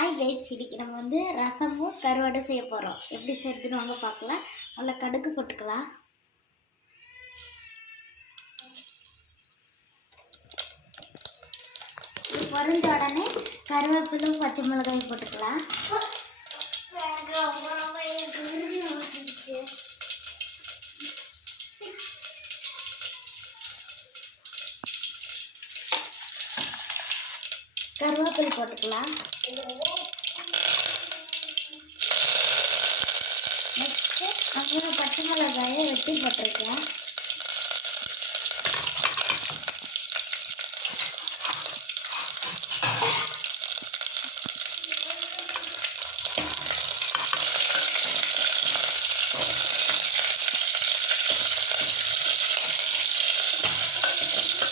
Hi guys, இன்றைக்கி நம்ம வந்து ரசமும் கருவாடும் செய்ய போகிறோம். எப்படி செய்யறதுன்னு வாங்க பார்க்கலாம். நல்லா கடுகு போட்டுக்கலாம். இது பொரிஞ்ச உடனே கருவேப்பிலும் பச்சை மிளகாயும் போட்டுக்கலாம். கருவேப்பிலை போட்டுக்கலாம். நெக்ஸ்ட்டு அப்புறம் பச்சை மிளகாயை வெட்டி போட்டிருக்கேன்.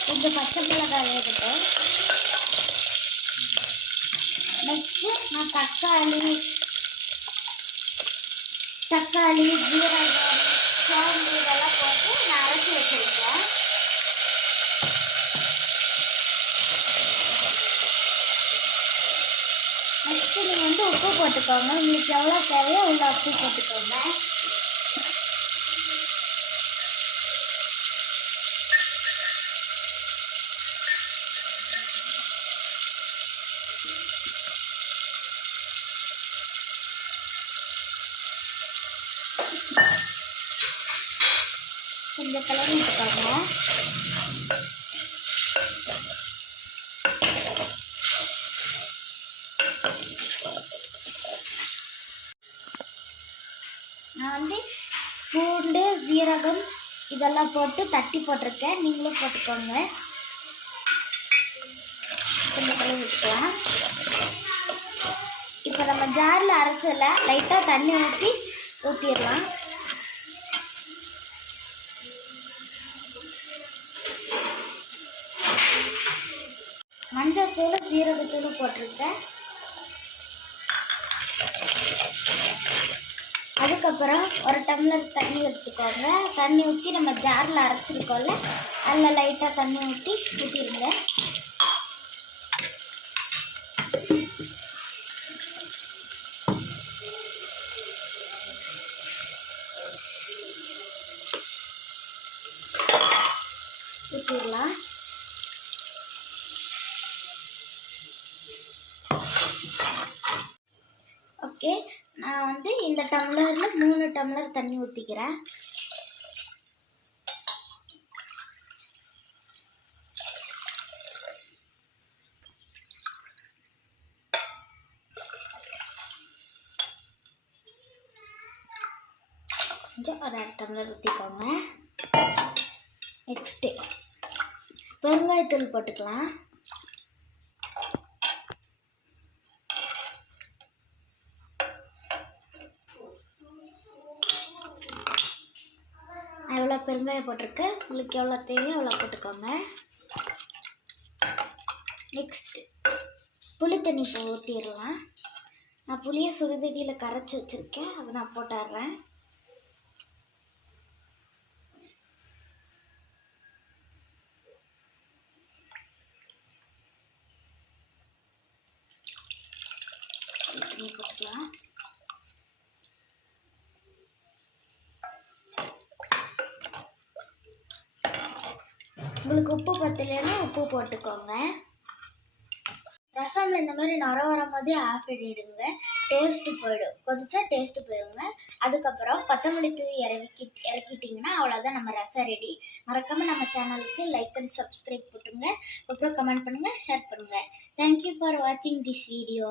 கொஞ்சம் பச்சை மிளகாய் வேகட்டும். நெக்ஸ்ட்டு நான் தக்காளி ஜீரகம் சோம்பு இதெல்லாம் போட்டு நான் அரைச்சி வச்சுருக்கேன். நெக்ஸ்ட்டு நீங்கள் வந்து உப்பு போட்டுக்கோங்க. உங்களுக்கு எவ்வளோ தேவையோ அவ்வளோ உப்பு போட்டுக்கோங்க. கொஞ்சம் கலர் விட்டுக்கோங்க. நான் வந்து பூண்டு ஜீரகம் இதெல்லாம் போட்டு தட்டி போட்டிருக்கேன். நீங்களும் போட்டுக்கோங்க. கொஞ்சம் கலர் விட்டுக்கலாம். இப்போ நம்ம ஜாரில் அரைச்சல லைட்டாக தண்ணி ஊற்றிடலாம். மஞ்சத்தூள் ஜீரகத்தூள் போட்டிருக்கேன். அதுக்கப்புறம் ஒரு டம்ளர் தண்ணி எடுத்துக்கோங்க. தண்ணி ஊற்றி நம்ம ஜாரில் அரைச்சிருக்கோம்ல, அதில் லைட்டாக தண்ணி ஊற்றிடுங்க. ஊற்றிடலாம். ஓகே, நான் வந்து இந்த டம்ளரில் 3 டம்ளர் தண்ணி ஊற்றிக்கிறேன். கொஞ்சம் ஒரு 1/2 டம்ளர் ஊற்றிக்கோங்க. நெக்ஸ்ட்டு பெருங்காயத்தூள் போட்டுக்கலாம். எவ்வளோ பெருங்காயம் போட்டிருக்கேன், உங்களுக்கு எவ்வளோ தேவையோ அவ்வளோ போட்டுக்கோங்க. நெக்ஸ்ட்டு புளி தண்ணி ஊற்றிடலாம். நான் புளியை சுடுதண்ணியில் கரைச்சி வச்சுருக்கேன், அதை நான் போட்டுடுறேன். போட்டுக்கலாம். உங்களுக்கு உப்பு பத்தலைன்னா உப்பு போட்டுக்கோங்க. ரசமில் இந்த மாதிரி நுர வரும் போதே ஆஃப் பண்ணிடுங்க. டேஸ்ட்டு போயிடும். கொதிச்சா டேஸ்ட்டு போயிடுங்க. அதுக்கப்புறம் கொத்தமல்லி தூவி இறக்கிட்டிங்கன்னா அவ்வளோதான், நம்ம ரசம் ரெடி. மறக்காமல் நம்ம சேனலுக்கு லைக் அண்ட் சப்ஸ்கிரைப் போட்டுருங்க. அப்புறம் கமெண்ட் பண்ணுங்கள், ஷேர் பண்ணுங்கள். தேங்க்யூ ஃபார் வாட்சிங் திஸ் வீடியோ.